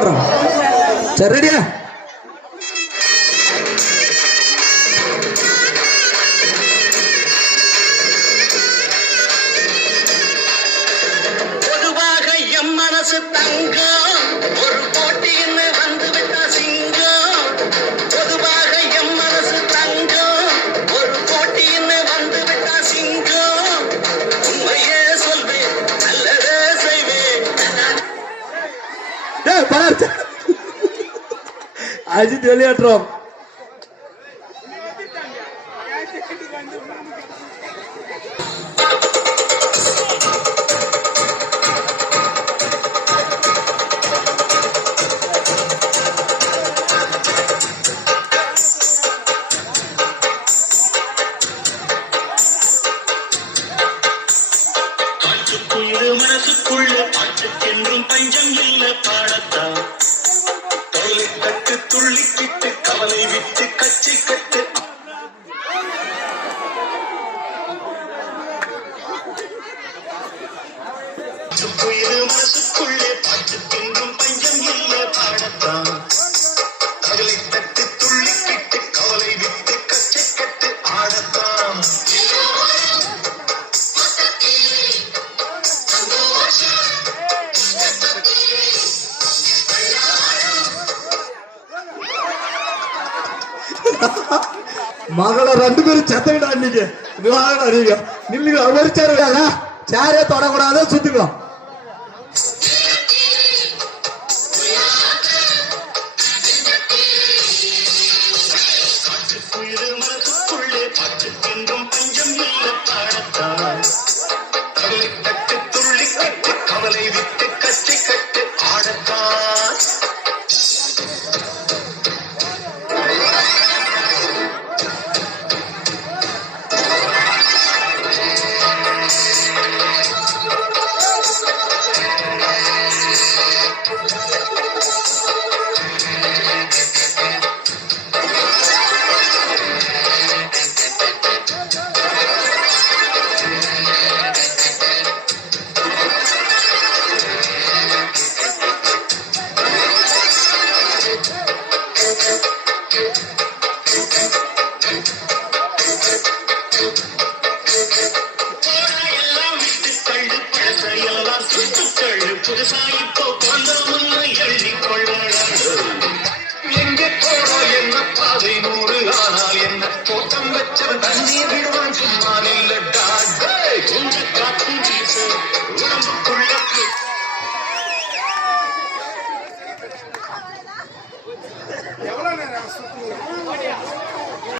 பாடுறோம். சரி ரெடியா? பொதுவாக எம் மனசு தங்கம் ஒரு போட்டின்னு வந்து விட்டா சிங்கம். பொதுவாக எம் மனசு தங்கம் ஒரு போட்டின்னு வந்து விட்டா சிங்கம். உண்மையே சொல்வேன் நல்லதே செய்வேன். அஜித் வெளியேற்றோம். மனசுக்குள்ள பாட்டுக்கென்றும் பஞ்சம் இல்ல பாடத்தான். தோலை கட்டு துள்ளிக்கிட்டு கவலை விட்டு கச்சி கட்டு. மனசுக்குள்ளே பாட்டுக்கென்றும் பஞ்சம் இல்ல பாடத்தான். கவலை தட்டு துள்ளிக்கிட்டு கவலை விட்டு கச்சி கட்டு ஆடத்தான். மகளை 2 பேரும் செத்தவிடா. இன்னைக்கு நீங்க நில்லுங்க. ஒரு சேர் சேரே தொடக்கூடாது. சுத்துங்க. மனசுக்குள்ளே பாட்டுக்கென்றும் பஞ்சம் இல்ல பாடத்தான். கவலை தட்டு துள்ளி கட்டு கவலை விட்டு கட்டி கட்டு ஆடத்தான். புதுசா இப்போ கொண்டவன்னு எள்ளிக்கொள்ளலாம். எங்கே போறோ என்ன பாதை 100 ஆனால் என்ன தோட்டம் வச்சவன் தண்ணீர் விடுவான் சும்மா இல்லடா. கொஞ்சம் காத்து வீச உடம்புக்குள்ள எவ்வளவு நேரம் சுத்தி